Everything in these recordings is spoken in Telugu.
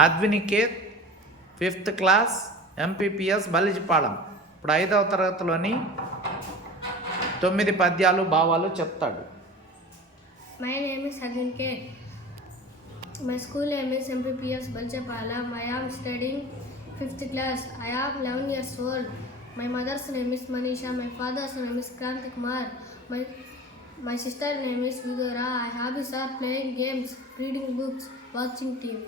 ఆద్వినికేత్ 5th క్లాస్ ఎంపీపీఎస్ బలిజిపాళెం. ఇప్పుడు 5వ తరగతిలోని 9 పద్యాలు భావాలు చెప్తాడు. My name is Adviniketh. My school name is MPPS Balchapalam. I am studying 5th class. I am 11 years old. My mother's name is Manisha. My father's name is Kranti Kumar. My sister's name is Vidura. My hobbies are playing games, reading books, watching TV.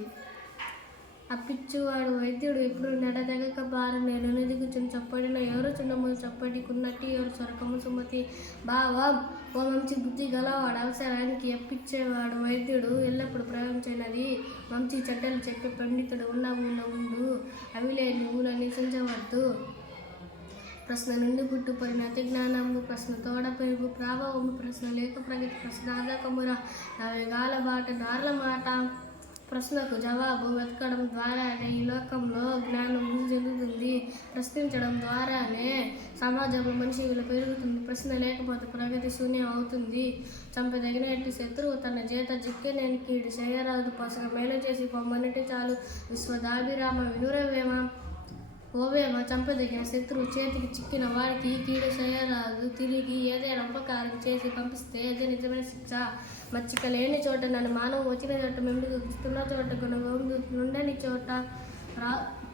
అప్పిచ్చువాడు వైద్యుడు ఎప్పుడు నడదగక బారు నేను దిగుచుని చప్పడిన ఎవరు చుండములు చప్పటి కున్నట్టి ఎవరు స్వరకము సుమతి భావం ఓ మంచి బుద్ధి గలవాడు అవసరానికి అప్పిచ్చేవాడు వైద్యుడు ఎల్లప్పుడు ప్రయోగించినది మంచి చెడ్డలు చెప్పే పండితుడు ఉండు అవి లేని ఊలని చించవద్దు. ప్రశ్న నుండి పుట్టుపడిన అతి జ్ఞానము ప్రశ్న తోడ పెరుగు ప్రభావము ప్రశ్న లేక ప్రగతి ప్రశ్న ఆదకమురా నవేగాల బాట దారుల మాట ప్రశ్నకు జవాబు వెతకడం ద్వారానే ఈ లోకంలో జ్ఞానం చెందుతుంది. ప్రశ్నించడం ద్వారానే సమాజంలో మనిషి విలువ పెరుగుతుంది. ప్రశ్న లేకపోతే ప్రగతి శూన్యం అవుతుంది. చంపదగినట్టి శత్రువు తన చేత జిక్కినేని కీడు చేయరాదు పసగ మేలు చేసి పొమ్మనటి చాలు విశ్వదాభిరామ వినురవేమ ఓవేమ చంపదగిన శత్రువు చేతికి చిక్కిన వాడికి కీడు చేయరాదు. తిరిగి ఏదైనా ఉపకారం చేసి పంపిస్తే అదే నిజమైన శిక్ష. మచ్చిక లేని చోట నన్ను మానవ వచ్చిన చోట మెండుకు ఇస్తున్న చోట నుండని చోట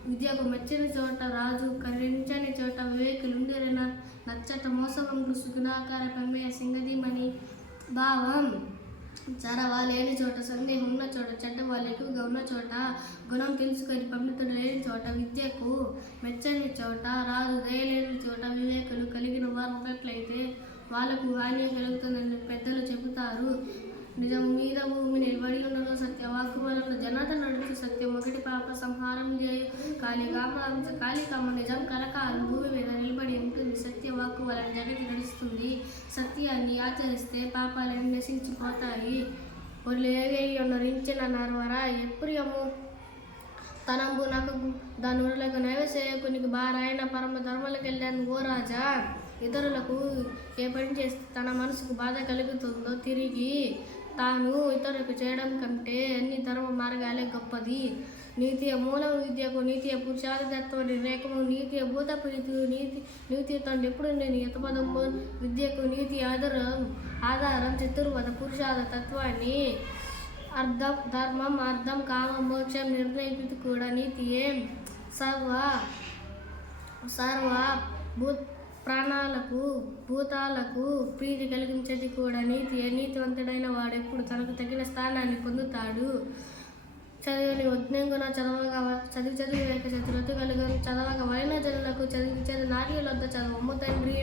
విద్యకు మెచ్చిన చోట రాజు కరించని చోట వివేకులుండిన నచ్చట మోసవంగు సుగుణాకార పెమ్మయ సింగదీమని భావం. చరవ లేని చోట సందేహం ఉన్న చోట చెడ్డవాళ్ళు ఎక్కువగా ఉన్న చోట గుణం తెలుసుకొని పండితుడు లేని చోట విద్యకు మెచ్చని చోట రాజు దయలేని చోట వివేకులు కలిగిన వారు ఉన్నట్లయితే వాళ్ళకు హాని కలుగుతుందని పెద్దలు చెబుతారు. నిజం మీద భూమి నిలబడి ఉండదు సత్యవాక్కుమలను జనత నడుచు సత్యం ఒకటి పాప సంహారం చేయు కాళికామ నిజం కలకాలు భూమి మీద నిలబడి ఉంటుంది. సత్యవాక్కు వలన జగతి నడుస్తుంది. సత్యాన్ని ఆచరిస్తే పాపాలను నశించిపోతాయి. ఒళ్ళు నరించిన నరవర ఎప్రియము తనంబు నాకు దాని ఊరలకు నైవేసేయకునికి బారాయణ పరమ ధర్మలకు వెళ్ళాను ఓ రాజా. ఇతరులకు ఏ పని చేస్తే తన మనసుకు బాధ కలుగుతుందో తిరిగి తాను ఇతరులకు చేయడం కంటే అన్ని ధర్మ మార్గాలే గొప్పది. నీతియ మూలం విద్యకు నీతియ పురుషార్థత్వ రేఖము నీతియ భూతపు నీతి తండ్రి ఎప్పుడు నేను యతపదము విద్యకు నీతి ఆధారం చతుర్వద పురుషార్థ తత్వాన్ని ధర్మం అర్థం కామం మోక్షం నిర్ణయించుతూ కూడా నీతియే. సర్వ ప్రాణాలకు భూతాలకు ప్రీతి కలిగించేది కూడా నీతియే. నీతివంతుడైన వాడు ఎప్పుడు తనకు తగిన స్థానాన్ని పొందుతాడు. చదివిని ఉజ్ఞంగున చదివి వేక చతురతు కలుగును చదవక వైన జనులకు చదివించేది నార్యుల వద్ద చదవము తండ్రి.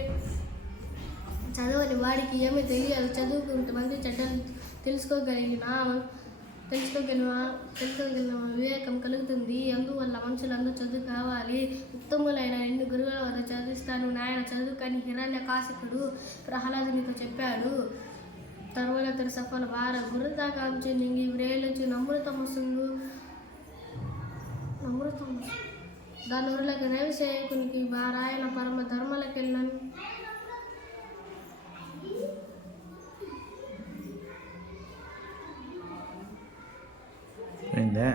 చదవని వాడికి ఏమీ తెలియదు. చదువుకుంటే మంది చెడ్డలు తెలుసుకోగలిగిన వివేకం కలుగుతుంది. అందువల్ల మనుషులందరూ చదువు కావాలి. ఉత్తములైన 2 గురువుల వద్ద చదివిస్తాను నాయన చదువు కానీ హిరణ్యకాశికుడు ప్రహ్లాదునితో చెప్పాడు. తర్వాత సఫల వార గురుతాకాంక్షి నింగి వ్రేలుచు నమృతముసుంగు దాని ఊరులకు నైవేసేయకునికి బారాయణ పరమ ధర్మలకెళ్ళను. ఏందే